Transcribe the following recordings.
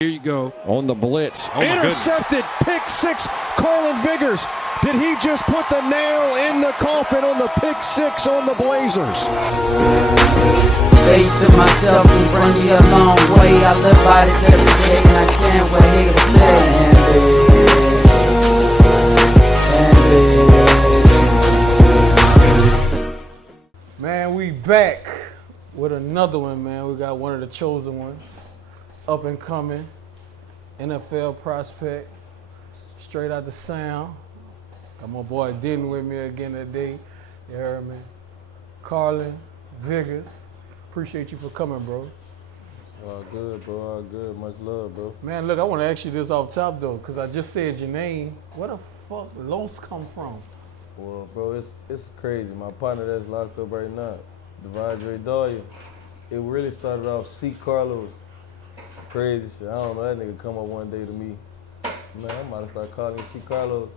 Here you go. On the blitz. Oh, intercepted, pick six, Carlin Vigers. Did he just put the nail in the coffin on the pick six on the Blazers? Faith in myself can bring me a long way. I live by this every day and I can't wait to say Man, we back with another one, man. We got one of the chosen ones, up and coming, NFL prospect, straight out the sound. Got my boy Denton with me again today. You heard me? Carlin, Vigers. Appreciate you for coming, bro. All good, bro. All good. Much love, bro. Man, look, I want to ask you this off top, though, because I just said your name. Where the fuck Los come from? Well, bro, it's crazy. My partner that's locked up right now, the Vigers, it really started off C. Carlos. It's crazy shit. I don't know, that nigga come up one day to me. Man, I'm about to start calling him C. Carlos.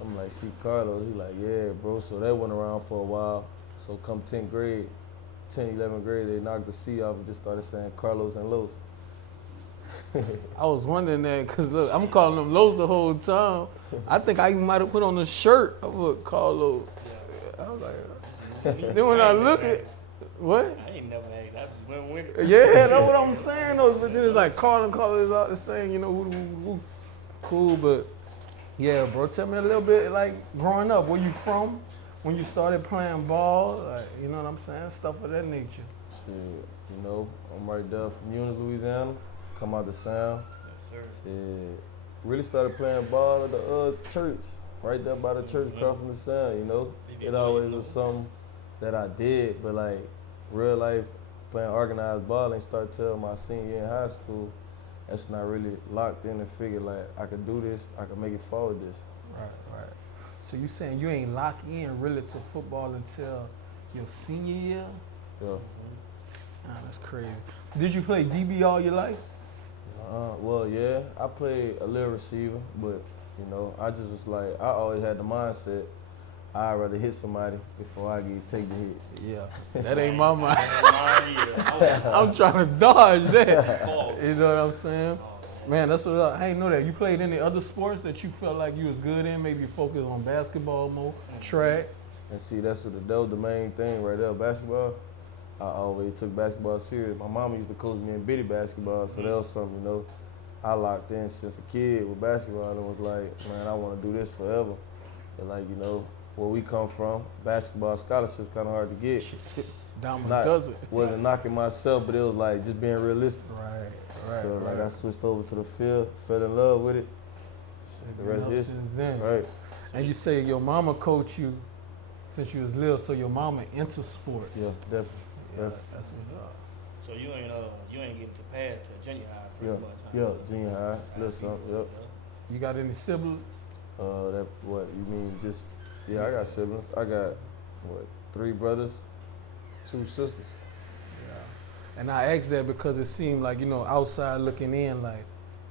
I'm like, C. Carlos? He like, yeah, bro. So that went around for a while. So come 10th grade, 11th grade, they knocked the C off and just started saying Carlos and Los. I was wondering that because look, I'm calling them Los the whole time. I think I might have put on the shirt of a Carlos. I was like, then when I look at what? I ain't never asked. I just went with it. Yeah, that's what I'm saying though. But then it's like Carlin is out the same, you know, woo. Cool, but yeah, bro. Tell me a little bit like growing up, where you from? When you started playing ball, like, you know what I'm saying? Stuff of that nature. Shit, you know, I'm right there from Eunice, Louisiana. Come out the sound. Yes, sir. Shit. Really started playing ball at the church, right there by the church across from the sound, you know. It always was something that I did, but like real life playing organized ball ain't start till my senior year in high school. That's when I really locked in and figured like I could do this, I could make it forward this. Right. So you saying you ain't locked in really to football until your senior year? Yeah. Ah, that's crazy. Did you play DB all your life? Well, yeah, I played a little receiver, but you know, I just was like, I always had the mindset, I'd rather hit somebody before I take the hit. Yeah, that ain't my mind. I'm trying to dodge that. You know what I'm saying? Man, that's what I ain't know that. You played any other sports that you felt like you was good in? Maybe you focused on basketball more, track? And see, that was the main thing right there, basketball. I always took basketball serious. My mama used to coach me in bitty basketball, so that was something, you know, I locked in since a kid with basketball and was like, man, I want to do this forever. But like, you know, where we come from, basketball scholarships kind of hard to get. Diamond does it. Wasn't knocking myself, but it was like just being realistic. Right. So like I switched over to the field, fell in love with it. The rest is since then. right. And you say your mama coached you since you was little, so your mama into sports. Yeah, definitely. Yeah, that's what's up. So you ain't getting to pass to junior high pretty much. Huh? Yeah, junior high, little something, yep. You got any siblings? That what you mean? Just yeah, I got siblings. I got 3 brothers, 2 sisters. Yeah. And I asked that because it seemed like, you know, outside looking in, like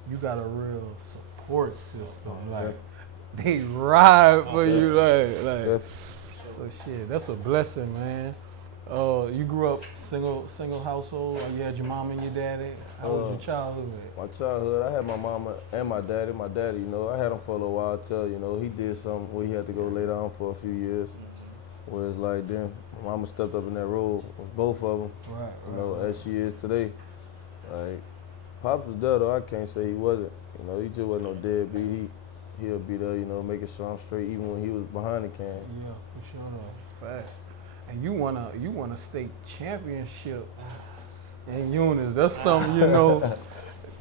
you got a real support system. Like they ride for you, like. So shit, that's a blessing, man. You grew up single household, or you had your mom and your daddy? How was your childhood? My childhood, I had my mama and my daddy. My daddy, you know, I had him for a little while till, you know, he did something where he had to go lay down for a few years. Where it's like then, my mama stepped up in that role, was both of them, you know, as she is today. Like, Pops was there though, I can't say he wasn't. You know, he just wasn't no deadbeat. He'll be there, you know, making sure I'm straight even when he was behind the can. Yeah, for sure though. Fact. And you won a state championship in Eunice. That's something, you know,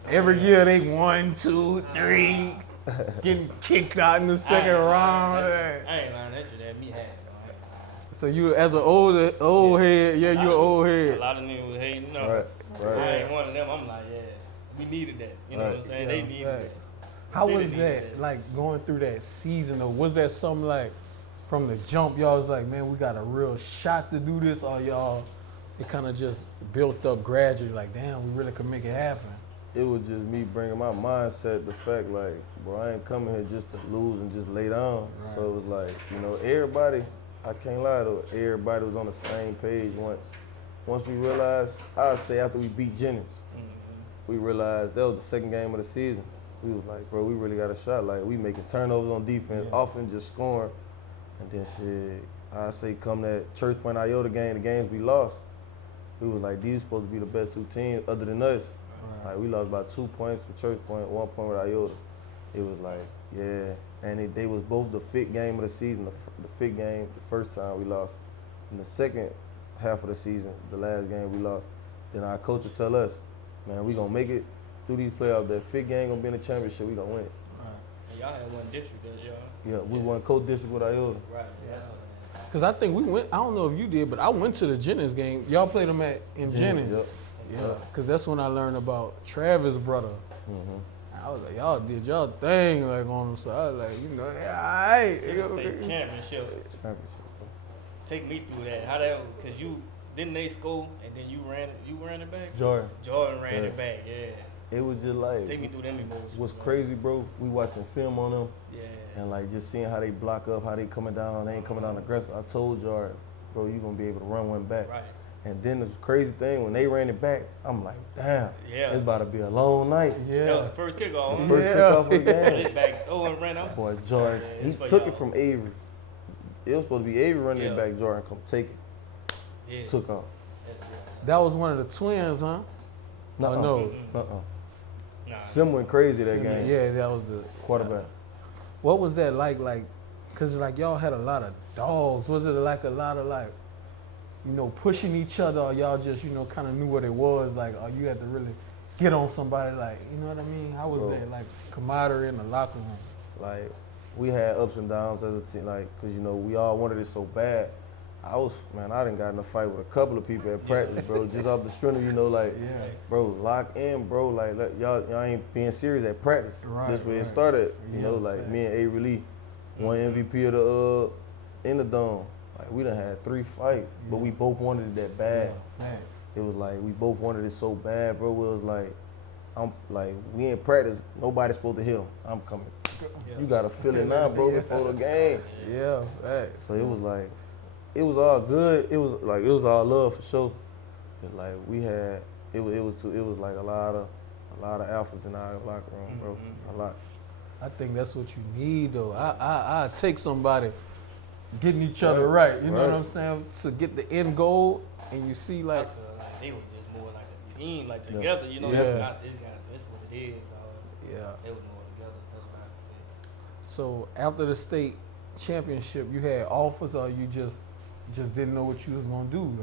every year they 1, 2, 3, getting kicked out in the second round. I ain't learned that shit at me had. So you, as an old head, yeah, you an old head. A lot of niggas was hating, no. Right. I ain't one of them. I'm like, yeah, we needed that. You know what I'm saying? Yeah, they needed that. How was that, like, going through that season, or was that something like, from the jump, y'all was like, man, we got a real shot to do this, or y'all, it kind of just built up gradually, like, damn, we really could make it happen? It was just me bringing my mindset, the fact like, bro, I ain't coming here just to lose and just lay down. Right. So it was like, you know, everybody, I can't lie though, everybody was on the same page once we realized, I'd say after we beat Jennings, we realized that was the second game of the season. We was like, bro, we really got a shot. Like, we making turnovers on defense, often just scoring. And then shit, I say come that Church Point Iota game, the games we lost, we was like, these supposed to be the best two teams other than us. Like, we lost by 2 points to Church Point, 1 point with Iota. It was like, yeah. And they was both the fifth game of the season, the fifth game, the first time we lost. In the second half of the season, the last game we lost, then our coach would tell us, man, we gonna make it through these playoffs. That fifth game gonna be in the championship, we gonna win it. And y'all had one district, didn't y'all? Yeah, we won co-district with Iota. Right. Yeah. Because I think we went, I don't know if you did, but I went to the Jennings game. Y'all played them in Jennings. Yep. Yeah, because that's when I learned about Travis' brother. I was like, y'all did y'all thing like on them. So I was like, you know, yeah, all right. State championship. Take me through that. How that? Because didn't they score and then you ran it back? Jordan ran it back. Yeah. It was just like, Take me through them emotions. what's crazy, bro, we watching film on them. Yeah. And like just seeing how they block up, how they coming down, they ain't coming down aggressive. I told Jordan, bro, you gonna be able to run one back. Right. And then this crazy thing, when they ran it back, I'm like, damn, Yeah. it's about to be a long night. Yeah. That was the first kickoff. The first kickoff of the game. Hit back, throw and ran out. Boy, Jordan, Yeah, he it's for took y'all. it from Avery. It was supposed to be Avery running it Yeah. back, Jordan come take it, Yeah. took off. That was one of the twins, huh? Nuh-uh. no. Nah. Sim went crazy that game. Yeah, that was the Quarterback. What was that like, cause like y'all had a lot of dogs. Was it like a lot of like, you know, pushing each other, or y'all just, you know, kind of knew what it was, like, or you had to really get on somebody, like, you know what I mean? How was Bro. that, like, camaraderie in the locker room? Like, we had ups and downs as a team, like, cause you know, we all wanted it so bad. I done got in a fight with a couple of people at practice, bro, just off the strength of, you know, like, bro, lock in, bro, like, y'all ain't being serious at practice. Right, That's where it right. started, you know, Yeah, like, fact. me and Avery Lee won MVP of the, in the dome. Like, we done had 3 fights, but we both wanted it that bad. Man. It was like, we both wanted it so bad, bro, it was like, we in practice, nobody's supposed to hit him. I'm coming. Yeah. You gotta feel it now, bro, before the game. Yeah, facts. So it was like, it was all good. It was all love for sure. But like it was like a lot of alphas in our locker room, bro. A lot. I think that's what you need, though. I take somebody getting each other right. You know what I'm saying? To get the end goal, and you see I like, feel like they were just more like a team, like together. You know, Yeah. that's what it is, dog. yeah. They was more together. That's what I have to say. So after the state championship, you had offers, or you just didn't know what you was gonna do,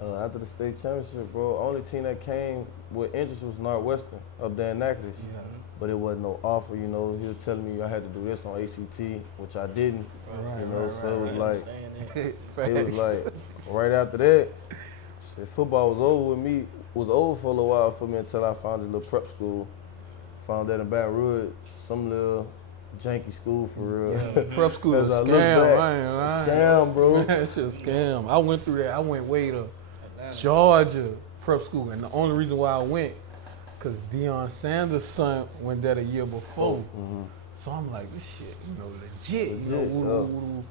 like? After the state championship, bro, only team that came with interest was Northwestern up there in Natchitoches. Yeah. But it wasn't no offer, you know. He was telling me I had to do this on ACT, which I didn't. Right, You know, so it was I like, understand that. it was like, right after that, shit, football was over with me. Was over for a little while for me until I found this little prep school. Found that in Baton Rouge, some little janky school for real. Yeah, prep school is As a I look scam. back, I ain't lying. Scam, bro. That shit a scam. I went through that. I went way to Atlanta. Georgia prep school, and the only reason why I went, cause Deion Sanders' son went there the year before. So I'm like, this shit, you know, legit. You know, Legit, woo, yeah. woo, woo.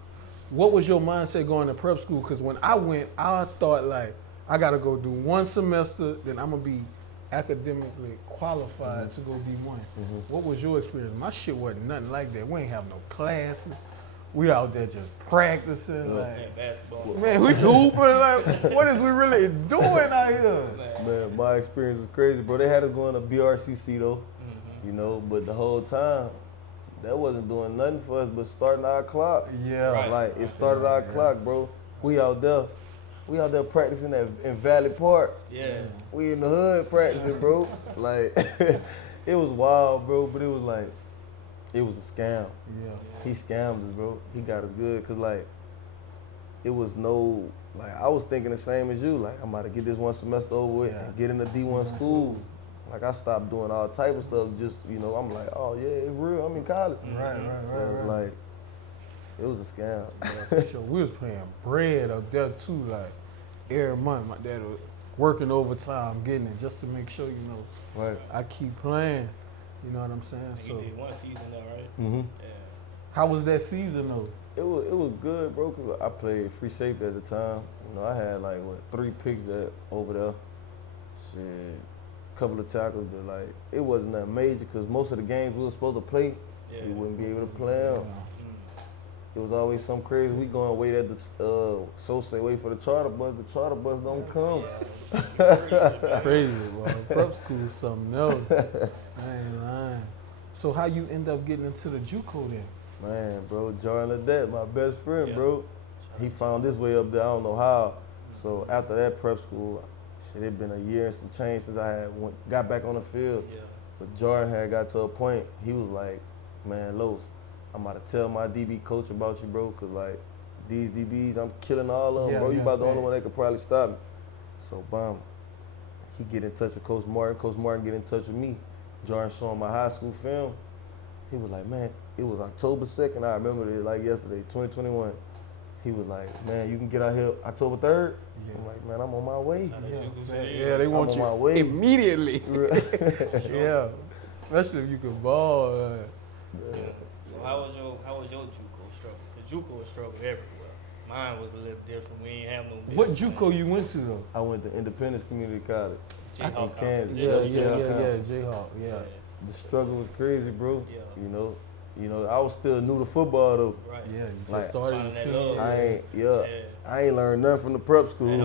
What was your mindset going to prep school? Cause when I went, I thought like, I gotta go do 1 semester, then I'm gonna be academically qualified to go D1. What was your experience? My shit wasn't nothing like that. We ain't have no classes. We out there just practicing. Yeah, Like, basketball. man, we hooping. Like, what is we really doing out here? Man, my experience was crazy, bro. They had us going to BRCC though, you know, but the whole time, that wasn't doing nothing for us but starting our clock. Yeah. Right. Like, it started our clock, bro. We out there practicing in Valley Park. Yeah. We in the hood practicing, bro. Like, it was wild, bro, but it was like, it was a scam. Yeah. He scammed us, bro. He got us good, cause like, it was no, like, I was thinking the same as you. Like, I'm about to get this 1 semester over with and get in the D1 school. Like, I stopped doing all type of stuff. Just, you know, I'm like, oh yeah, it's real. I'm in college. Right. So it was like, it was a scam. For sure. We was paying bread up there too, like every month. My dad was working overtime, getting it just to make sure, you know, Right. I keep playing. You know what I'm saying? He So, did 1 season though, right? Mm-hmm. Yeah. how was that season though? It was good, bro, cause I played free safety at the time. You know, I had like 3 picks that over there. Shit, couple of tackles, but like it wasn't that major because most of the games we were supposed to play, we wouldn't be able to play them. It was always some crazy. We going wait at the wait for the charter bus. The charter bus don't come. Crazy, boy. Prep school is something else. I ain't lying. So how you end up getting into the JUCO then? Man, bro, Jordan Ledette, my best friend, bro. He found his way up there. I don't know how. So after that prep school, shit, it been a year and some change since I got back on the field. Yeah. But Jordan had got to a point. He was like, "Man, Los, I'm about to tell my DB coach about you, bro, because, like, these DBs, I'm killing all of them, bro. You about the only one that could probably stop me." So, bam, he get in touch with Coach Martin. Coach Martin get in touch with me. Jordan showing my high school film. He was like, man, it was October 2nd. I remember it like yesterday, 2021. He was like, man, you can get out here October 3rd? Yeah. I'm like, man, I'm on my way. Yeah, they want you on my way. Immediately. Yeah, especially if you can ball. Yeah. So how was your JUCO struggle? Because JUCO was struggle everywhere. Mine was a little different. We ain't have no. What JUCO you went to though? I went to Independence Community College in Kansas. Jayhawk. Yeah. The struggle was crazy, bro. Yeah. You know, I was still new to football though. Right. Yeah, you just like, started to see. I ain't learned nothing from the prep school.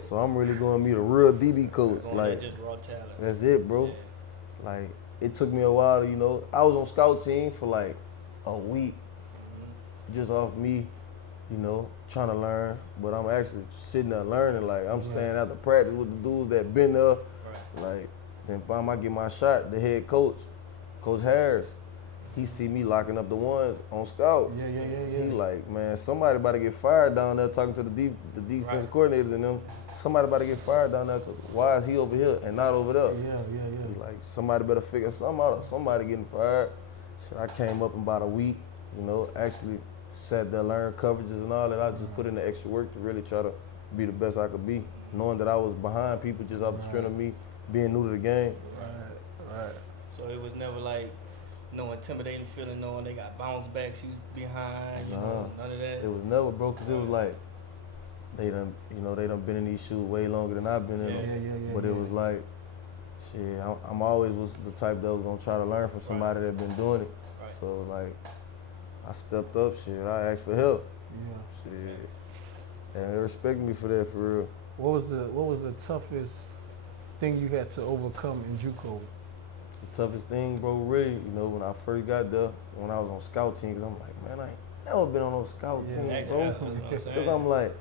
So I'm really going to meet a real DB coach. Like, just raw talent. That's it, bro. Yeah. Like, it took me a while, you know. I was on scout team for like a week, just off me, you know, trying to learn. But I'm actually sitting there learning. Like, I'm staying out the practice with the dudes that been there. Right. Like, then by I get my shot, the head coach, Coach Harris, he see me locking up the ones on scout. Yeah. He like, man, somebody about to get fired down there talking to the defensive coordinators and them. Somebody about to get fired down there. Why is he over here and not over there? Yeah. He like, somebody better figure something out or somebody getting fired. So I came up in about a week, you know, actually sat there, learned coverages and all that. I just put in the extra work to really try to be the best I could be, knowing that I was behind people just off the strength of me being new to the game. Right. So it was never like no intimidating feeling, knowing they got bounce backs, you behind, you know, none of that. It was never, bro, because it was like they done been in these shoes way longer than I've been in them. But it was like, shit, I'm always was the type that was gonna try to learn from somebody that been doing it. Right. So like, I stepped up, shit. I asked for help. Yeah. Shit. And they respect me for that, for real. What was the toughest thing you had to overcome in JUCO? The toughest thing, bro, really, you know, when I first got there, when I was on scout team, cause I'm like, man, I ain't never been on no scout team, bro. Cause I'm like,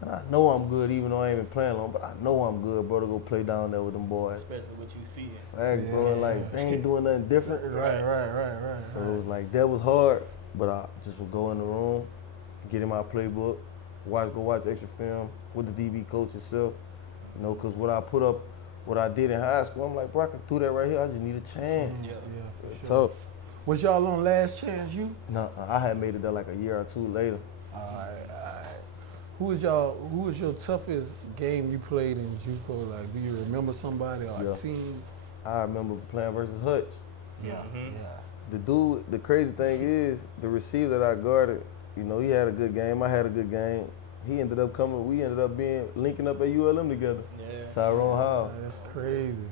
man, I know I'm good, even though I ain't been playing long, but I know I'm good, bro, to go play down there with them boys. Especially what you see. Facts, bro, like, they ain't doing nothing different. Right. So it was like, that was hard, but I just would go in the room, get in my playbook, go watch extra film with the DB coach itself, you know, cause what I did in high school, I'm like, bro, I could do that right here. I just need a chance. Yeah, for sure. So, was y'all on Last Chance U? No, I had made it there like a year or two later. All right. Who was your toughest game you played in JUCO? Like, do you remember somebody or a team? I remember playing versus Hutch. Yeah. The dude, the crazy thing is, the receiver that I guarded, you know, he had a good game. I had a good game. We ended up linking up at ULM together. Yeah. Tyrone Hall. That's crazy.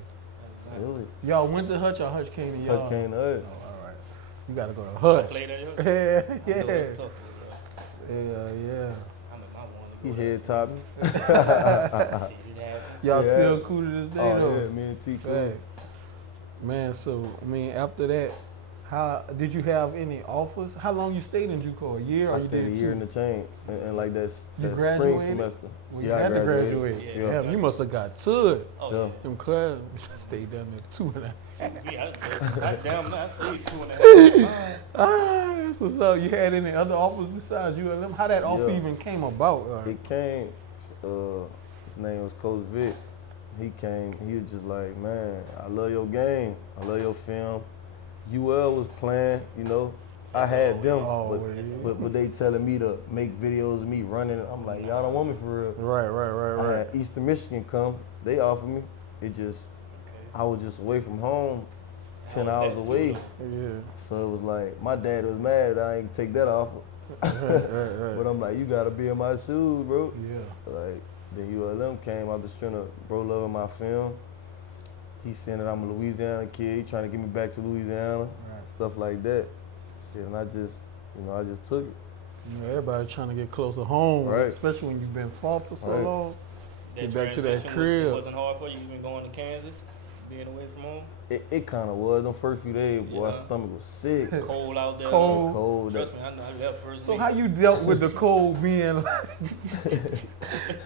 Really? Y'all went to Hutch or Hutch came to y'all? Hutch came to us. Oh, all right. You gotta go to Hutch. Played at Hutch? Yeah. He head topping. Y'all still cool to this day though? Yeah, me and T cool. Man, so I mean, after that, how did you have any offers? How long you stayed in JUCO? A year? I stayed a year in the chains, and like that spring semester. Well, you had to graduate. Yeah, you must have got to it. Oh, yeah. Them class, stayed down there 2.5. Damn, I stayed 2.5. That's what's up. You had any other offers besides ULM? How that offer even came about? It came. His name was Coach Vic. He came. He was just like, man, I love your game. I love your film. UL was playing, you know. I had them, but they telling me to make videos of me running. I'm like, y'all don't want me for real. Right. I had Eastern Michigan come. They offered me. I was just away from home, 10 hours away. Yeah. So it was like, my dad was mad that I ain't take that offer. But I'm like, you gotta be in my shoes, bro. Yeah. Like, then ULM came. I was trying to bro loving my film. He's saying that I'm a Louisiana kid. He trying to get me back to Louisiana, stuff like that. Shit, and I just took it. You know, everybody trying to get closer home, Right. especially when you've been far for so Right. long. That Get back to that transition crib. wasn't hard for you. You been going to Kansas, being away from home. It kind of was. Them first few days, boy, my Yeah. stomach was sick. Cold out there. Cold. Trust me, I know. I left first So week. how you dealt with the cold being like,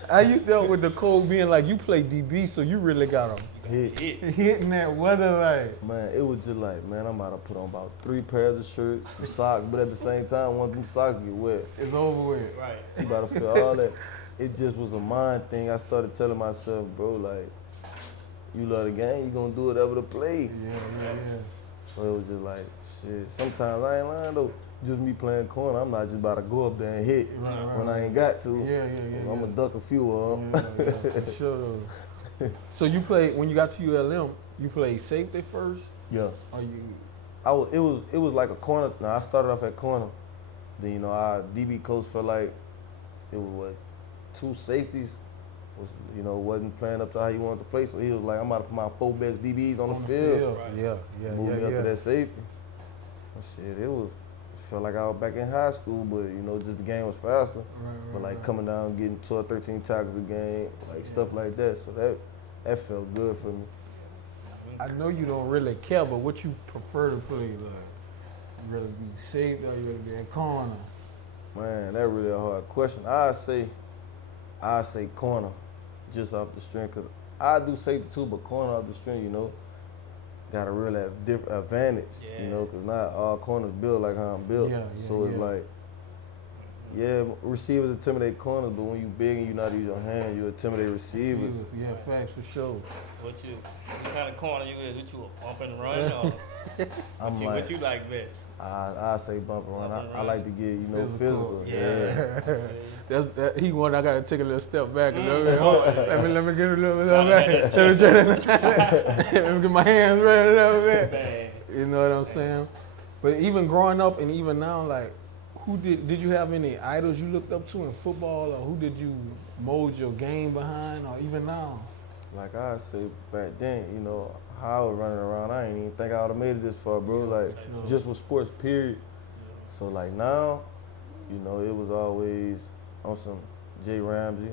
how you dealt with the cold being like you play DB, so you really got them Hit. hitting that weather like. Man, it was just like, man, I'm about to put on about 3 pairs of shirts, some socks, but at the same time, once them socks get wet, It's over with. Right. you about to feel all that. It just was a mind thing. I started telling myself, bro, like, you love the game, you gonna do whatever to play. Yeah. So it was just like, shit. Sometimes I ain't lying though. Just me playing corner, I'm not just about to go up there and hit when I ain't got to. Yeah. I'm gonna duck a few of them. Yeah, for sure. So you played when you got to ULM. You played safety first, Yeah. or you? It was like a corner. Now I started off at corner. Then our DB coach felt like it was 2 safeties wasn't playing up to how he wanted to play. So he was like, I'm about to put my 4 best DBs on the field. Right. Yeah. Move me up to that safety. And shit, it felt like I was back in high school, but just the game was faster. But like coming down, getting 12, 13 tackles a game, like stuff like that. So that felt good for me. I know you don't really care, but what you prefer to play, like, you rather be safety or you rather be in corner? Man, that really a hard question. I say corner, just off the strength, cause I do safety too, but corner off the strength, got a real advantage, cause not all corners built like how I'm built. So it's like, receivers intimidate corners, but when you big and you not use your hand, you intimidate receivers. Yeah, facts for sure. What kind of corner you is? What you a bump and run or what you like best? I say bump and run. I like to get physical. Yeah. I gotta take a little step back a little bit. Let me get a little bit back. Let me get my hands ready a little bit. Man. You know what I'm saying? But even growing up and even now, like, who did you have any idols you looked up to in football, or who did you mold your game behind, or even now? Like I say back then, how I was running around, I ain't even think I would have made it this far, bro. Like, just with sports, period. So like now, it was always on some Jay Ramsey,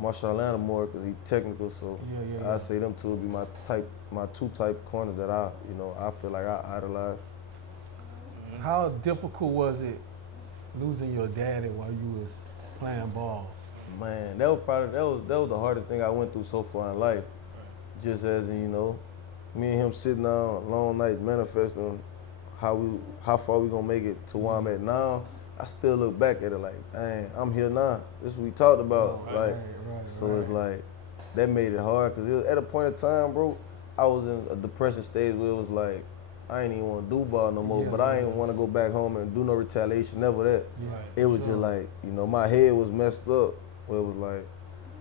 Marshawn Lattimore, because he's technical. So I say them two would be my 2 type corners that I feel like I idolize. How difficult was it losing your daddy while you was playing ball? Man, that was the hardest thing I went through so far in life. Just as in, me and him sitting down long nights manifesting how far we gonna make it to where I'm at now. I still look back at it like, dang, I'm here now. This is what we talked about. It's like that made it hard because at a point in time, bro, I was in a depression stage where it was like I ain't even want to do ball no more, but I ain't want to go back home and do no retaliation, never that. It was just like, my head was messed up where it was like,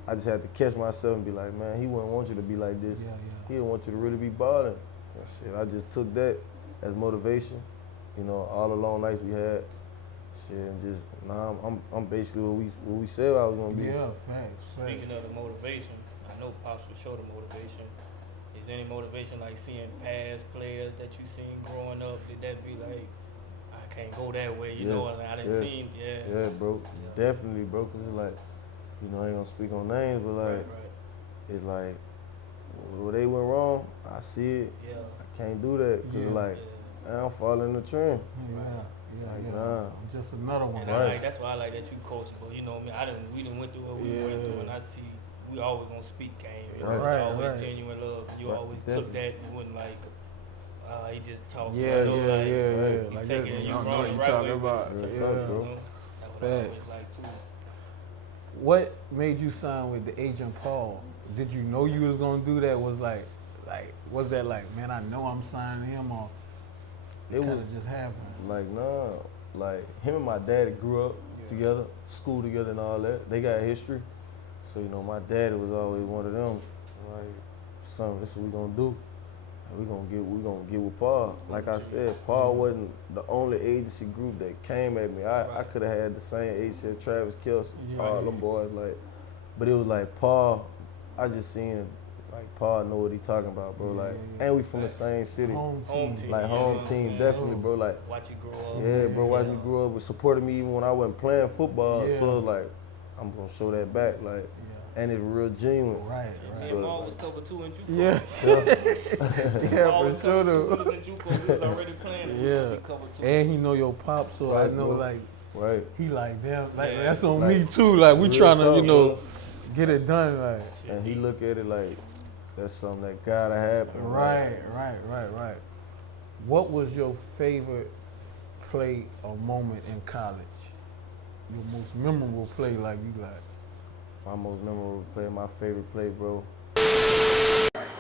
I just had to catch myself and be like, man, he wouldn't want you to be like this. He didn't want you to really be balling. And shit, I just took that as motivation, all the long nights we had. Shit, and just, I'm basically what we said I was going to be. Yeah, facts. Speaking of the motivation, I know Pops will show the motivation. Is any motivation like seeing past players that you seen growing up? Did that be like, I can't go that way, I didn't see him, Yeah, bro, definitely, bro, because it's like, I ain't going to speak on names, but like, it's like, where they went wrong, I see it. I can't do that, because man, I'm following the trend. Nah. I'm just another one. And that's why I like that you coachable. We didn't went through what we went through, and I see we always gonna speak game. It's always genuine love. You always took that. You wasn't like, he just talking. Yeah. Like Like taking it, you know run what it you right talking way. about. That's what I always like too. What made you sign with the agent Paul? Did you know you was gonna do that? Was that like, man, I know I'm signing him, or it was just happened? Like, nah, like him and my daddy grew up together, school together and all that. They got history. So, my daddy was always one of them, like, son, this is what we gonna do. We gonna get with Paul. Like I said, Paul wasn't the only agency group that came at me. I could have had the same agency as Travis Kelce, all them boys, like, but it was like Paul, I Like Paul know what he talking about, bro. Like, and we from the same city. Home team. Like home team, definitely, bro. Like, Watch you grow up. yeah, bro. Watch me grow up. It supported me even when I wasn't playing football. Yeah. So like, I'm gonna show that back. Like, and it's real genuine. Right. Me and Maul was cover 2 in JUCO. Yeah. Yeah, Maul for was sure. cover 2. though. We was in JUCO. We was already playing. Yeah. We cover 2. And he know your pop, so I Right, know bro. like Right. he like damn, like Yeah. that's on Like, me too. Like we real trying to, talk, you know, get it done. Like And he look at it like that's something that gotta happen. right. What was your favorite play or moment in college? Your most memorable play, like you like. My most memorable play, my favorite play, bro.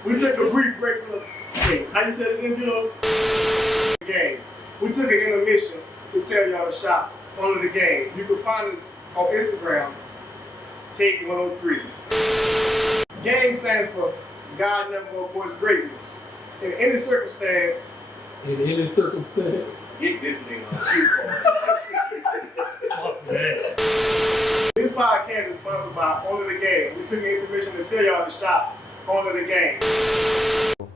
We took a brief break from the game. How you said it again, Dilo? Game. We took an intermission to tell y'all to shop under the game. You can find us on Instagram, Take103. Game stands for God never was greatness. In any circumstance, In any circumstance. get this thing on. This podcast is sponsored by Under the Game. We took an intermission to tell y'all to shop Under the Game.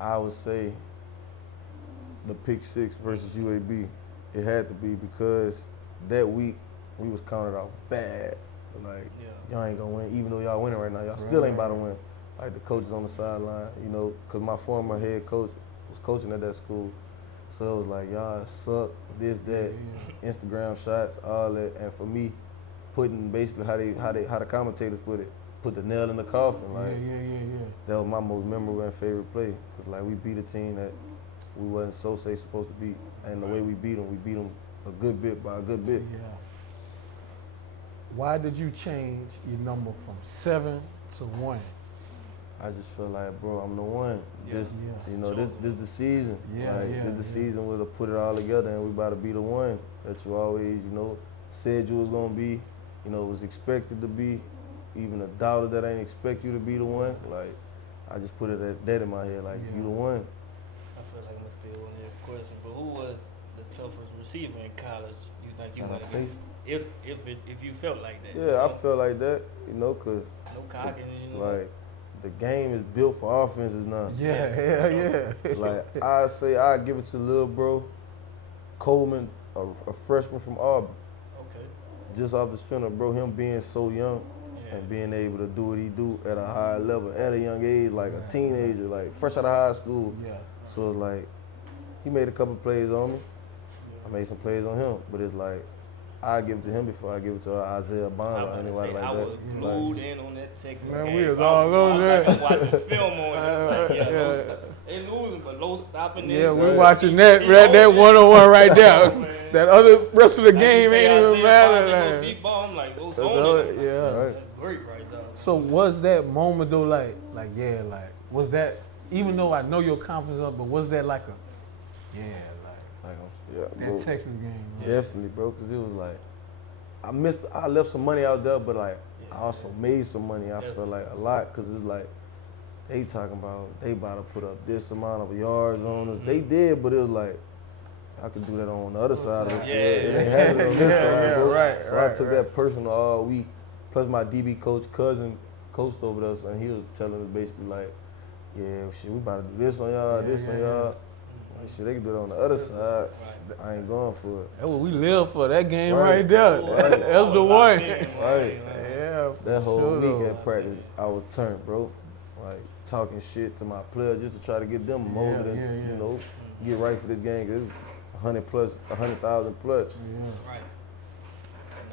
I would say the pick 6 versus UAB. It had to be because that week we was counted out bad. Like, y'all ain't gonna win, even though y'all winning right now. Y'all still ain't about to win. Like the coaches on the sideline, you know, because my former head coach was coaching at that school. So it was like, y'all suck, this, that, Instagram shots, all that. And for me, putting basically how the commentators put the nail in the coffin. Like, that was my most memorable and favorite play. Because like we beat a team that we wasn't supposed to beat. And the way we beat them a good bit by a good bit. Yeah. Why did you change your number from 7 to 1? I just feel like, bro, I'm the one. Yeah. This, Yeah. you know, this the season. Yeah, like, yeah, this the yeah. season where to put it all together, and we about to be the one that you always, you know, said you was gonna be. You know, was expected to be. Even a doubter that ain't expect you to be the one. Like, I just put that in my head, like, you the one. I feel like I'm still on your question, but who was the toughest receiver in college? You think you might have been? If you felt like that? Yeah, I felt like that, you know, cause No cocking, you know. like the game is built for offenses now. Yeah. Like I say, I give it to little bro Coleman, a freshman from Auburn. Okay. Just off the strength of bro, him being so young and being able to do what he do at a high level at a young age, like a teenager, like fresh out of high school. Yeah. So like, he made a couple plays on me. I made some plays on him, but it's like, I give it to him before I give it to Isaiah Bond or anybody like I that. was glued in on that Texas Man, game. we was all on that. I'm watching film on it. Yeah. They losing, but low stopping. Yeah, we watching that one-on-one right there. Man. That other rest of the Like game you say, ain't even Isaiah matter. Bond, they go Man. deep ball. I'm like, those That's on all- it. yeah. Right. That's great right there. So was that moment though, like was that, even though I know your confidence up, but was that like a, that bro, Texas game? Man. definitely, bro, because it was like, I left some money out there, but like, I also made some money. I feel like a lot, because it's like, they talking about, they about to put up this amount of yards on us. They did, but it was like, I could do that on the other side of the field. It ain't happening on this side, bro. right, So I took that personal all week. Plus my DB coach, cousin, coached over us, and he was telling us basically like, yeah, shit, we about to do this on y'all, this on y'all. Like, shit, they can do it on the other side. I ain't going for it. That's what we live for, that game Right. right there. That's the one. Right. Yeah, That whole sure week though. at practice, I was turned, bro. Like, talking shit to my players just to try to get them molded and, you know, get right for this game. Cause it was 100,000 plus. Right.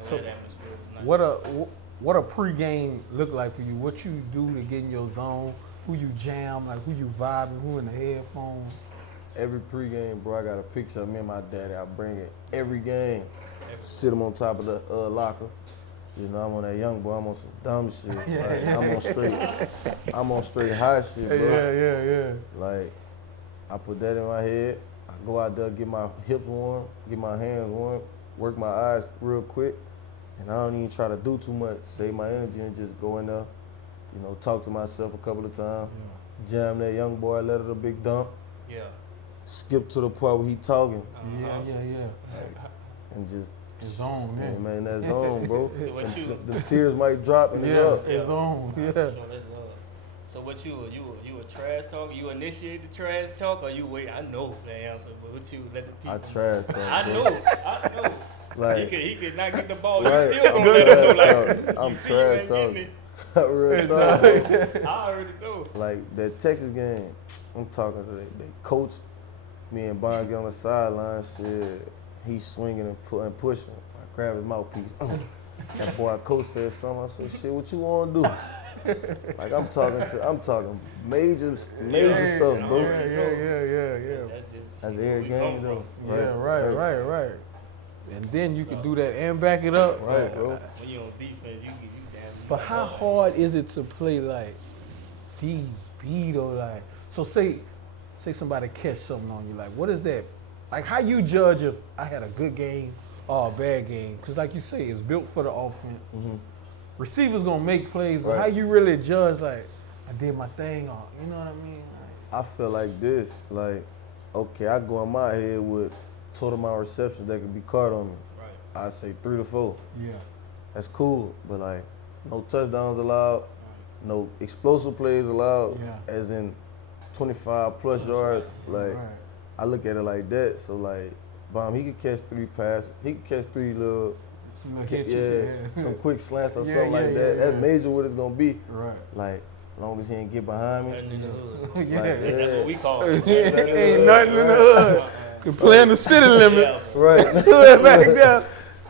So, That atmosphere was nice. What a pregame look like for you? What you do to get in your zone? Who you jam? Like who you vibing? Who in the headphones? Every pregame, bro, I got a picture of me and my daddy. I bring it every game. Sit him on top of the locker. You know, I'm on that young boy. I'm on some dumb shit. Like, I'm on straight high shit, bro. Yeah. Like, I put that in my head. I go out there, get my hips warm, get my hands warm, work my eyes real quick, and I don't even try to do too much. Save my energy and just go in there, you know, talk to myself a couple of times, jam that young boy, let it a big dump, Yeah. skip to the part where he talking, Yeah. and just Zone, yeah, man, that zone, bro. So what you? The tears might drop and it's up. It's on. Yeah. Show that love. So what you a trash talk? You initiate the trash talk, or you wait? I know the answer, but what you let the people? I trash talk. I bro. know. Like, he could not get the ball. right, You still gonna let him know, like, I'm you see trash you ain't getting talking. it. Real talk, bro. I already know. Like that Texas game, I'm talking to they coach. Me and Bond get on the sideline. Shit, he's swinging and pushing. I grab his mouthpiece. That boy, coach said something. I said, "Shit, what you want to do?" Like I'm talking major stuff, bro. Yeah. That's every game, though. Right. And then you can do that and back it up. Right, bro. When you on defense, you damn. But how hard is it to play like DB though? Like, so say somebody catch something on you. Like, what is that? Like, how you judge if I had a good game or a bad game? Because like you say, it's built for the offense. Mm-hmm. Receivers gonna make plays, but Right. how you really judge? Like, I did my thing, or you know what I mean? I feel like this. Like, okay, I go in my head with total amount of receptions that could be caught on me. Right. I say 3 to 4. Yeah. That's cool, but like, no touchdowns allowed, no explosive plays allowed, Yeah. as in 25 plus yards. Like, Right. I look at it like that. So like, he could catch 3 passes. He could catch 3 little, Some little hitches, some quick slants or Yeah, something like yeah, that. yeah. That's major what it's gonna be. Right. Like, as long as he ain't get behind me. Nothing in the hood. Yeah. Like, That's what we call it. Ain't nothing in the hood. Can play in the city limit. Yeah. Right. Back there.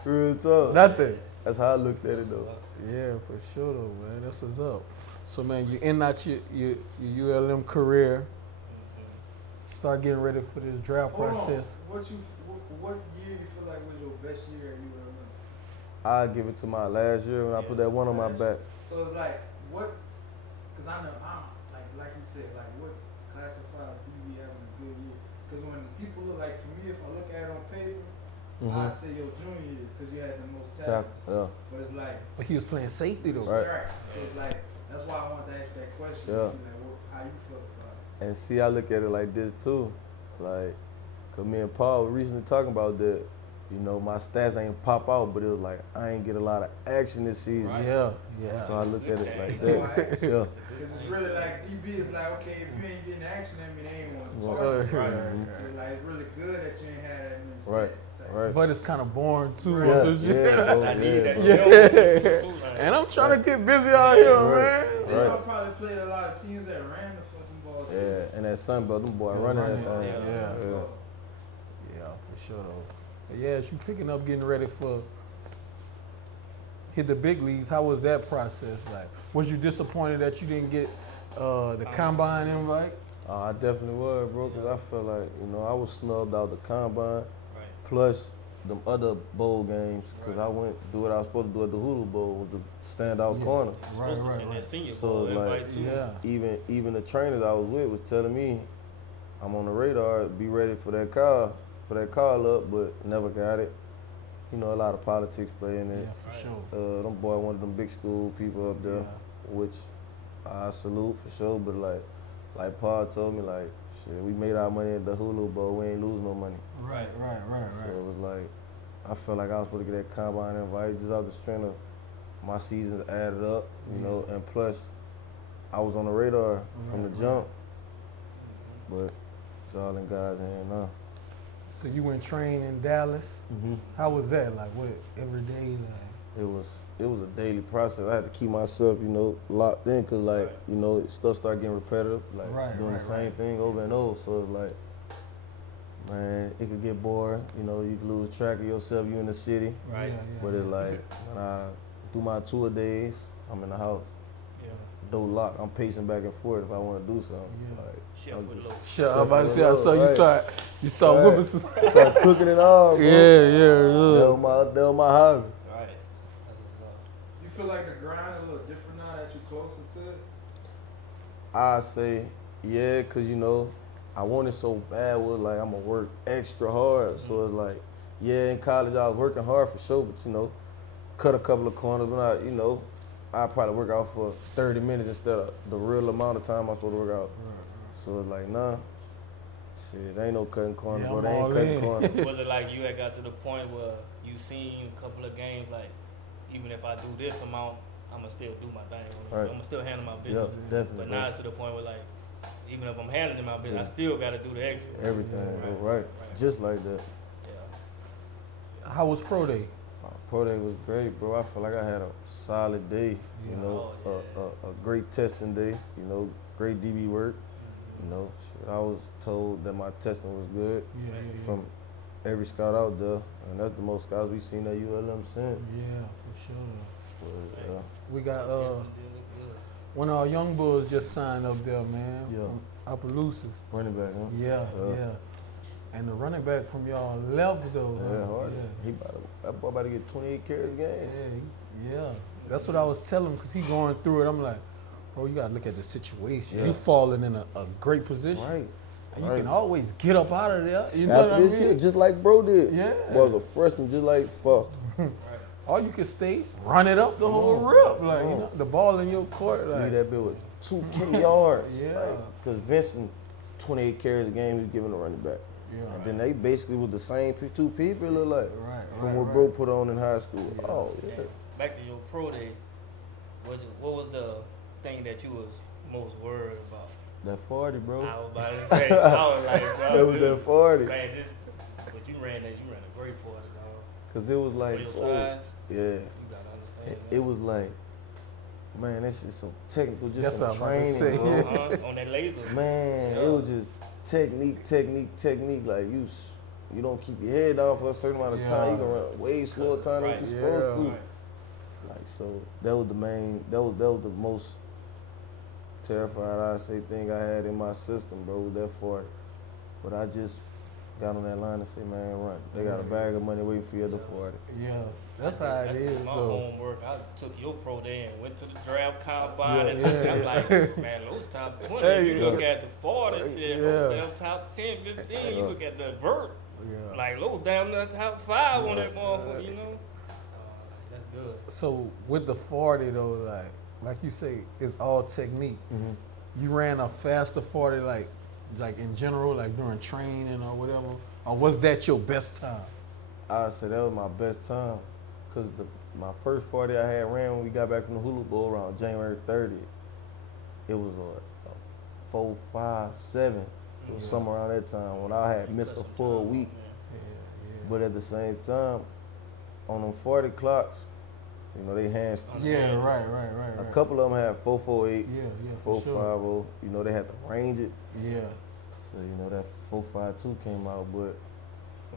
Real talk. Nothing. That's how I looked at it though. Yeah, for sure though, man. That's what's up. So man, you end out your ULM career. Start getting ready for this draft process. What year you feel like was your best year at ULM? I give it to my last year when I put that one on my back. So it's like what? Because I know like you said, like what classifies DB having a good year? Because when people look like for me, if I look at it on paper, I'd say your junior year because you had the most tackles. Yeah. But it's like But he was playing safety though. Right. So it's like that's why I wanted to ask that question. Yeah. To see like how you feel about it. And see, I look at it like this too. Like, cause me and Paul were recently talking about that. You know, my stats ain't pop out, but it was like I ain't get a lot of action this season. Yeah. So I look at it like That's why I that. asked Yeah. you. Because it's really like DB is like, okay, if you ain't getting action, that mean they ain't want to talk. Right. So, like it's really good that you ain't had that many Right. stats. type. Right. But it's kind of boring too. Yeah, on some shit. bro, I need that. yeah. And I'm trying to get busy out here, man. Then Right. y'all probably played a lot of teams that ran the fucking ball. too. Yeah, and that Sunbelt, them boy running that thing. Yeah. Yeah, for sure though. But yeah, as you picking up, getting ready for hit the big leagues, how was that process like? Was you disappointed that you didn't get the combine invite? I definitely was, bro, because I felt like, you know, I was snubbed out the combine, Right. plus them other bowl games, because I went do what I was supposed to do at the Hulu Bowl with the standout corner. Supposed to send that senior So, bowl like, invite too. Yeah. Even the trainers I was with was telling me, I'm on the radar, be ready for that call up, but never got it. You know, a lot of politics play in Yeah, it. for sure. Them boy, one of them big school people up there, Yeah. which I salute for sure. But like Paul told me, like, shit, we made our money at the Hulu Bowl. We ain't losing no money. Right. So it was like, I felt like I was supposed to get that combine invite just off the strength of my seasons added up, you know, and plus I was on the radar from the jump. But it's all in God's hand now. So you went train in Dallas. Mm-hmm. How was that? Like what every day? Like It was a daily process. I had to keep myself, you know, locked in because, like, you know, stuff started getting repetitive, like doing the same thing over and over. So it's like, man, it could get boring. You know, you could lose track of yourself. You in the city, Right. but it's like when I do my tour days, I'm in the house, Yeah. door locked. I'm pacing back and forth if I want to do something. Yeah. Like, Chef I'm with just- low. Shit, I'm about to say. I saw you Right. start Right. whipping some. start cooking and all, bro. Yeah. That was my hobby. Right. That's what's up. You feel like the grind is a little different now that you're closer to it? I say, yeah, cause you know, I want it so bad. Was like I'm gonna work extra hard. So it's like, yeah, in college I was working hard for sure, but you know, cut a couple of corners. When I, you know, I probably work out for 30 minutes instead of the real amount of time I'm supposed to work out. So it's like, nah, shit, ain't no cutting corners, Yeah, bro. I'm They ain't all cutting in. corners. Was it like you had got to the point where you seen a couple of games like, even if I do this amount, I'ma still do my thing. Right. I'ma still handle my Yeah, business. definitely. But bro. now it's to the point where like, even if I'm handling my business, I still gotta do the extra. Everything, bro. Right. Just like that. Yeah. How was pro day? Pro day was great, bro. I feel like I had a solid day. You know, a great testing day. You know, great DB work. You know, shit, I was told that my testing was good from every scout out there, and that's the most scouts we seen at ULM since. Yeah, for sure. But, We got one of our young bulls just signed up there, man. Yeah. Opelousas. running back, huh? Yeah. And the running back from y'all left though. Yeah, hard. That boy about to get 28 carries a game. Yeah. That's what I was telling him because he going through it. I'm like, bro, you gotta look at the situation. Yeah. You falling in a great position. Right. And you can always get up out of there. You know After what I this mean? year, just like bro did. Yeah. Was a freshman, just like fuck. Or you can stay, run it up the whole rip. Like, you know, the ball in your court. Like, Leave that bit with 2K yards. Yeah. Because Vincent, 28 carries a game, he was giving a running back. Yeah. And then they basically was the same two people, it looked like. Right, From what bro put on in high school. Yeah. Oh, yeah. Back to your pro day, what was the thing that you was most worried about? That 40, bro. I was about to say, I was like, bro, That was that 40. Man, but you ran a great 40, dog. Because it was like, For your oh, size, yeah. you gotta understand It was like, man, that's just so technical, just That's some what I'm about to training, say, bro. on that laser. Man, Yeah. it was just technique. Like you don't keep your head down for a certain amount of time. You can run way slower time than you're supposed to. Right. Like so, that was the main. That was the most terrified I say thing I had in my system, bro. Was that 40. But I just got on that line and say, man, run. They got a bag of money waiting for you at the 40. Yeah, that's how it is, My though. homework, I took your pro day and went to the draft combine, and Yeah. I'm like, man, those top 20. If you look at the 40, shit, Yeah. them top 10, 15, you look at the vert, Yeah. like, low damn near top 5 on that motherfucker, you know? That's good. So with the 40 though, like you say, it's all technique. You ran a faster 40 like in general, like during training or whatever, or was that your best time? I'd say that was my best time. Cause my first 40 I had ran when we got back from the Hula Bowl around January 30th. It was a 4.57. It was somewhere around that time when I had missed a full week. But at the same time, on them 40 clocks, you know, they hands. Yeah, right. A couple of them had 4.48, Yeah, for 4.50. sure. You know, they had to range it. Yeah. So, you know, that 4.52 came out. But,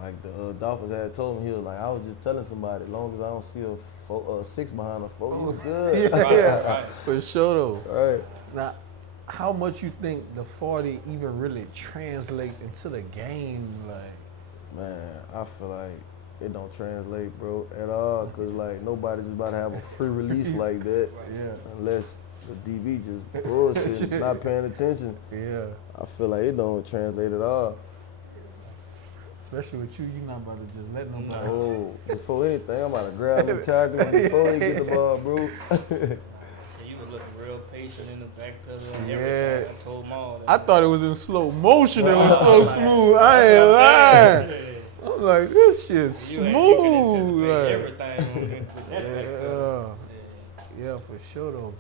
like, the Dolphins had told me, he was like, I was just telling somebody, as long as I don't see a 6 behind a 4, you good. Right. For sure though. Right. Now, how much you think the 40 even really translate into the game? Like, Man, I feel like it don't translate, bro, at all. Cause like nobody's just about to have a free release like that, unless the DB just bullshit, not paying attention. Yeah. I feel like it don't translate at all. Especially with you, you're not about to just let nobody. Oh, before anything, I'm about to grab him and tackle him before he get the ball, bro. So you were looking real patient in the back pedal and Yeah. everything. I told Maul that. I thought it was in slow motion. It was so smooth. I ain't lying. I'm like, this shit's You smooth. Like, everything with that back pedal. yeah, for sure though.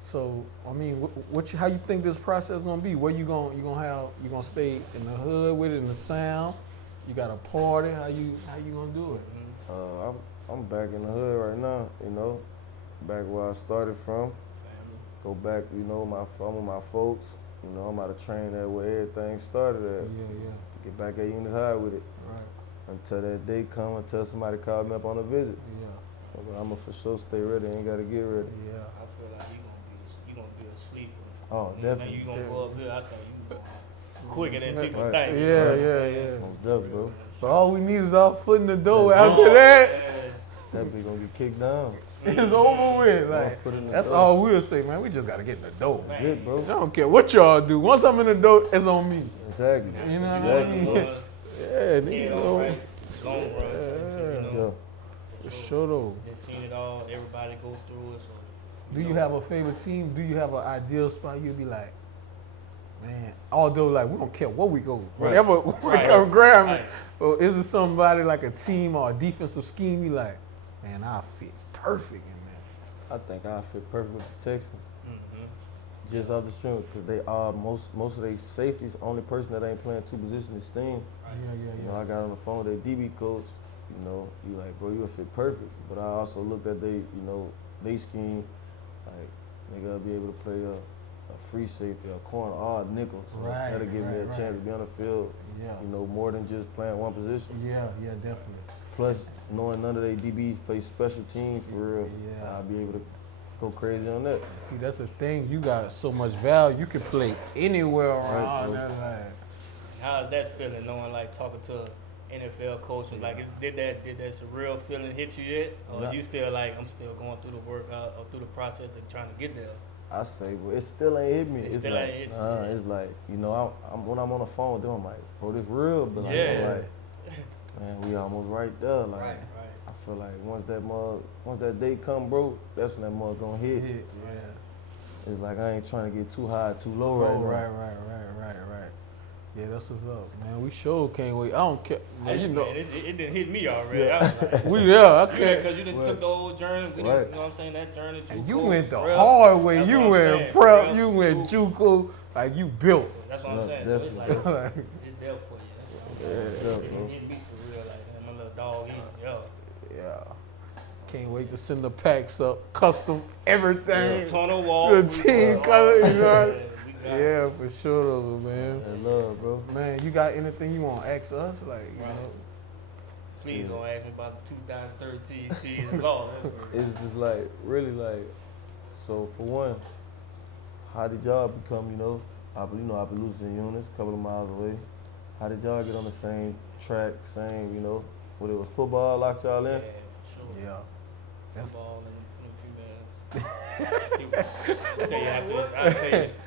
So, I mean, how you think this process gonna be? Where you gonna stay in the hood with it, in the sound? You got a party? How you gonna do it? I'm back in the hood right now, you know, back where I started from. Go back, you know, with my folks. You know, I'm out of train there where everything started at. Yeah. Get back at Eunice High with it. Right. Until that day come, until somebody call me up on a visit. Yeah. But I'ma for sure stay ready, ain't gotta get ready. Yeah. I feel like you gonna be a sleeper. Oh, definitely. You gonna go up here, I thought you quicker than people Right. think. Yeah. Most definitely, bro. So all we need is our foot in the door. After that, That be gonna get kicked down. it's over with. Like, foot in the that's door. all we'll say, man. We just gotta get in the door. That's it, bro. I don't care what y'all do. Once I'm in the door, it's on me. Exactly. You know what I Exactly, mean? bro. Yeah, nigga. Yeah, know. right. Long run. You Yeah. know, For sure though. they've seen it all. Everybody go through it. So Do you have a favorite team? Do you have an ideal spot? You'd be like, man, although like we don't care where we go, whatever come grab me. Right. Or is it somebody like a team or a defensive scheme? You like, man, I fit perfect in I think I fit perfect with the Texans. Mm-hmm. Just off the string, because they are most of their safeties. Only person that ain't playing two positions is Steen. You know, I got on the phone with their DB coach. You know, he like, bro, you'll fit perfect. But I also looked at they scheme. Like, nigga, I'll be able to play a free safety, a corner, or a nickel. So that'll give me a chance to be on the field. Yeah. You know, more than just playing one position. Yeah, definitely. Plus, knowing none of their DBs play special teams for real, Yeah. I'll be able to go crazy on that. See, that's the thing. You got so much value. You can play anywhere around bro. that line. How's that feeling, knowing like talking to an NFL coach? And like, did that surreal feeling hit you yet, or is you still like, I'm still going through the workout or through the process of trying to get there? I say, but it still ain't hit me. It It's still like, ain't hit you. it's like, you know, I'm when I'm on the phone with them, I'm like, bro, this real, but like, I'm like, man, we almost right there. Like, Right. I feel like once that day come, bro, that's when that mug gonna hit. Yeah. It's like I ain't trying to get too high, too low right now. Right. Yeah, that's what's up, man. We sure can't wait. I don't care. Man, you know. Man, it didn't hit me already. I was like, We there. I can't. because you done took the whole journey. We didn't, you know what I'm saying? That journey. And JUCO, you went the prep. hard way. That's You what I'm went saying, prep. You went JUCO. Like you built. So that's what I'm Yeah, saying. So it's definitely. like, it's there for you. That's what I'm saying. It didn't hit me for real. Like, my little dog eating. Yeah. Can't wait to send the packs up, custom everything. Tunnel wall. The team color, you know. We got Yeah, for sure, though, man. That love, bro. Man, you got anything you want to ask us? Like, you know. Please don't ask me about the 2013 season. Lord, It's just like, really like, so for one, how did y'all become, Appaloosa and Eunice, a couple of miles away? How did y'all get on the same track, what it was football locked y'all in? yeah, for sure. Yeah. That's Football and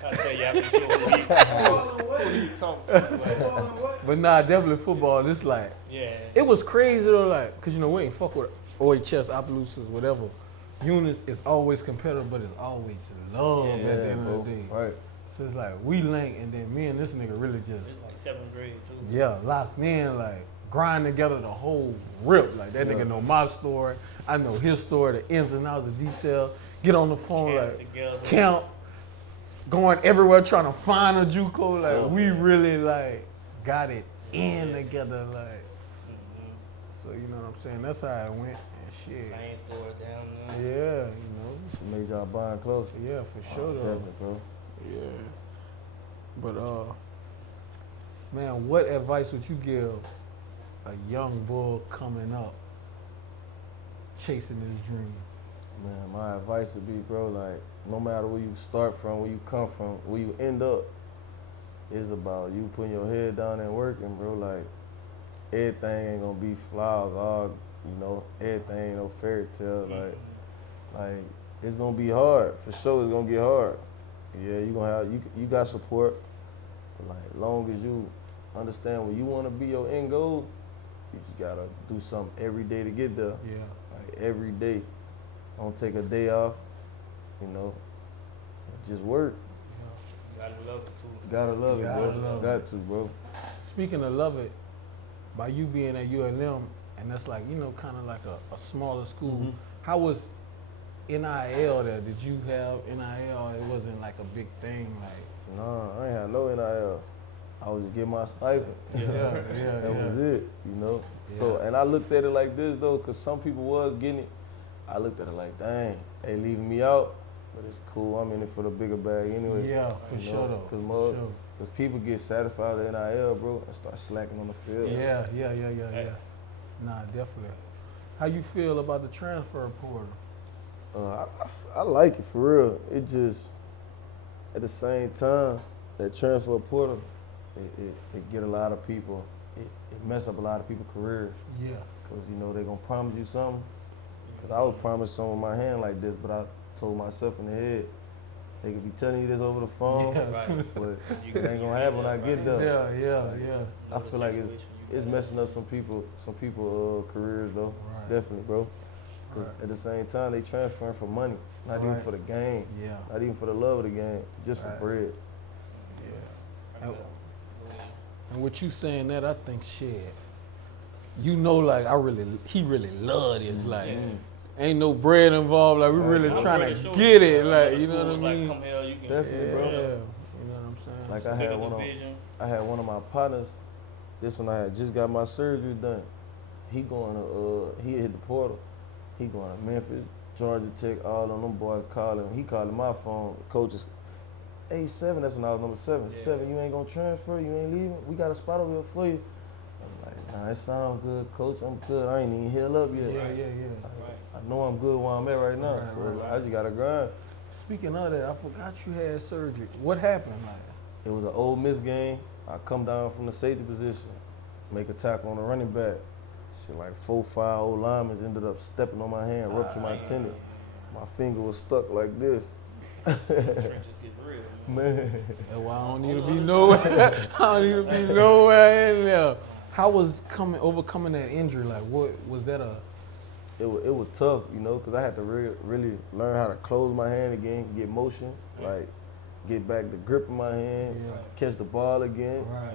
I'll tell you after the show. Who you talking about? But nah, definitely football. It's like, Yeah. it was crazy though, like, cause we ain't fuck with OHS, Appaloosas, whatever. Eunice is always competitive, but it's always love at the end of the day. Right. So it's like we link, and then me and this nigga really just It's like 7th grade too. locked in, like grind together the whole rip. Like that nigga know my story, I know his story, the ins and outs, the detail. Get on the phone, Camp like together. count, going everywhere trying to find a JUCO. Like we really like got it in together, like. So you know what I'm saying? That's how it went. And shit. Same story down Yeah, there. you know. She made y'all bond closer. Yeah, for sure though. Definitely, bro. Yeah. But man, what advice would you give a young bull coming up, chasing his dream? Man, my advice would be, bro, like, no matter where you start from, where you come from, where you end up, it's about you putting your head down and working, bro. Like, everything ain't gonna be flowers, everything ain't no fairy tale. Like, it's gonna be hard. For sure, it's gonna get hard. Yeah, you got support. But like, long as you understand where you wanna be your end goal, you just gotta do something every day to get there. Yeah. Like, every day. Don't take a day off, just work. You gotta love it too. Gotta love it, Gotta bro. love it. Got to, bro. Speaking of love it, by you being at UNM, and that's like, kind of like a smaller school, how was NIL there? Did you have NIL? It wasn't like a big thing, like. Nah, I ain't had no NIL. I was just getting my stipend. That was it, So, and I looked at it like this though, cause some people was getting it. I looked at it like, dang, they leaving me out, but it's cool. I'm in it for the bigger bag anyway. Yeah, for sure though. Cause people get satisfied with NIL, bro, and start slacking on the field. Yeah. Nah, definitely. How you feel about the transfer portal? I like it for real. It just, at the same time, that transfer portal, it get a lot of people, it mess up a lot of people's careers. Yeah. Cause they gonna promise you something. Cause I was promised something with my hand like this, but I told myself in the head, they could be telling you this over the phone, but it ain't gonna happen when I get there. Yeah. I feel like it's messing up some people careers though. Right. Definitely, bro. Cause at the same time, they transferring for money, not even for the game, not even for the love of the game, just for bread. Yeah. And with you saying that, I think shit. Like he really loved his like. ain't no bread involved. Like we really I'm trying ready to show get you, it. man. Like The you know school what I was mean? Like, come here, you can. Definitely, bro. Yeah, you know what I'm saying. Like I Bigger had one of my partners. This one I had just got my surgery done. He going to he hit the portal. He going to Memphis, Georgia Tech, all of them boys calling. He calling my phone. Coaches, hey 7, that's when I was number 7. Yeah. 7, you ain't gonna transfer, you ain't leaving. We got a spot over here for you. I'm like, nah, it sounds good, coach. I'm good. I ain't even healed up yet. Yeah. I know I'm good where I'm at right now. Right, so right. I just gotta grind. Speaking of that, I forgot you had surgery. What happened? Like, It was an Ole Miss game. I come down from the safety position, make a tackle on the running back. Shit, like 4-5 old linemen ended up stepping on my hand, ruptured my tendon. My finger was stuck like this. Trenches get real, man. Man, that's why I don't need to be nowhere. I don't need to be nowhere in there. How was overcoming that injury? Like, what was that it was tough, you know, because I had to really learn how to close my hand again, get motion, like get back the grip in my hand, catch the ball again. Right.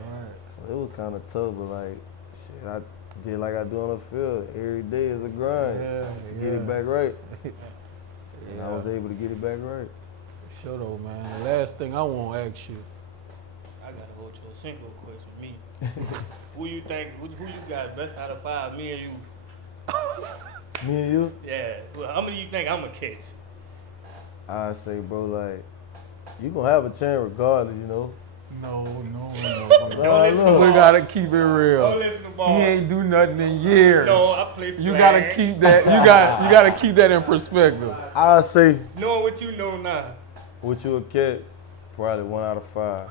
So it was kind of tough, but like, shit, I did like I do on the field. Every day is a grind to get it back right. And I was able to get it back right. Sure though, man. The last thing I want to ask you. I gotta go to a single question. Me, who you think? Who you got best out of 5? Me and you. Me and you? Yeah. Well, how many you think I'ma catch? I say, bro, like, you gonna have a chance regardless, you know. No. Don't listen to We Ball. gotta keep it real. Don't listen to He Ball. ain't do nothing in years. No, I play flag. You gotta keep that. You gotta keep that in perspective. I say, Knowing what you know now. what you a catch? Probably 1 out of 5.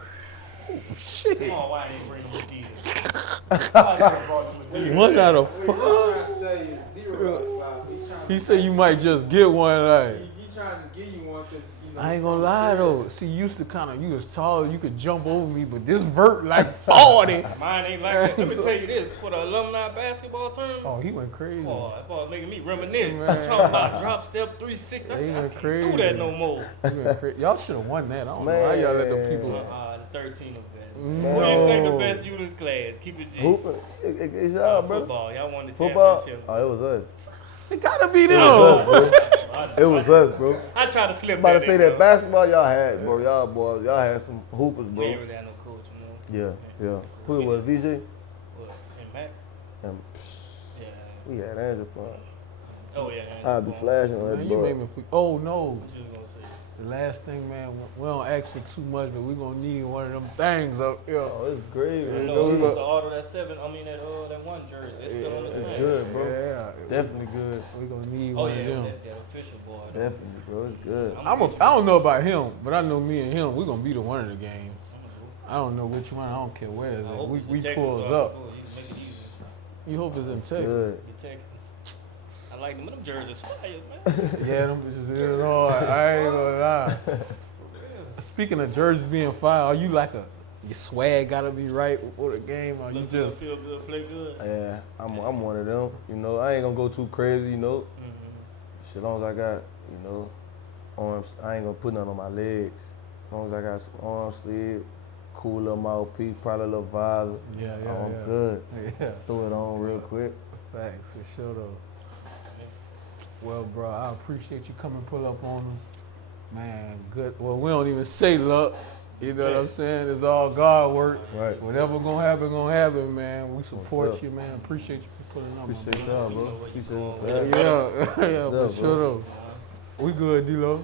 Shit. Come on, why I ain't bring them Adidas? Why I could've brought them Adidas? 1 out of What 5. he trying to say is 0 out of 5. He said you might just get one. Like, He trying to give you one because, you know. I ain't gonna lie though. See, you used to you was tall, you could jump over me, but this vert like 40. Mine ain't like that. Let me tell you this. For the alumni basketball tournament, Oh, he went crazy. boy, that ball making me reminisce. Man. I'm talking about drop step 360. I He said, I went can't crazy. do that no more. He went crazy. Y'all should have won that. I don't know how y'all let them people. The 13 of that. No. Who do you think the best Eunice class? Keep it G. Hooping. It's y'all, bro. Football. Y'all won the Football? championship. Oh, it was us. It gotta be them. It was us, bro. I tried to slip I'm about to that say in, that bro. basketball y'all had, bro. Y'all boys, y'all had some hoopers, We bro. ain't really had no coach, you know. Yeah. Who it was, VJ? What? And Mac? And Yeah. we had Angel fun. Oh, yeah. I'd be flashing on Man, that you made ball. me. Oh no. What you was gonna say? The last thing, man. We don't ask for too much, but we gonna need one of them things up here. Oh, it's great, I man. know we It's supposed to order that one jersey. It's still on the thing. good, bro. Yeah, Definitely good. we gonna need Oh, one yeah, of them. that official boy. Definitely, bro. It's good. I don't know about him, but I know me and him, we gonna be the one of the games. I don't know which one. I don't care where it's at. We pulls up. You hope it's in Texas. Good. The Texans. I like them. Them jerseys fire, man. Yeah, them bitches is hard. I ain't gonna lie. Speaking of jerseys being fire, are you like your swag gotta be right before the game, or you Look just good, feel good, play good. Yeah, I'm one of them. You know, I ain't gonna go too crazy, you know. Mm-hmm. As long as I got, you know, arms, I ain't gonna put nothing on my legs. As long as I got some arm sleeve, cool little mouthpiece, probably a little visor. yeah, I'm good. Yeah, Throw it on real quick. facts for sure though. Well, bro, I appreciate you coming pull up on them. Man, good. Well, we don't even say luck. You know what I'm saying? It's all God work. Right. Whatever gonna happen, man. We support up. you, man. Appreciate you for pulling up. my Appreciate brother. y'all, bro. Appreciate Yeah, it. yeah, for sure though. We good, D-Lo.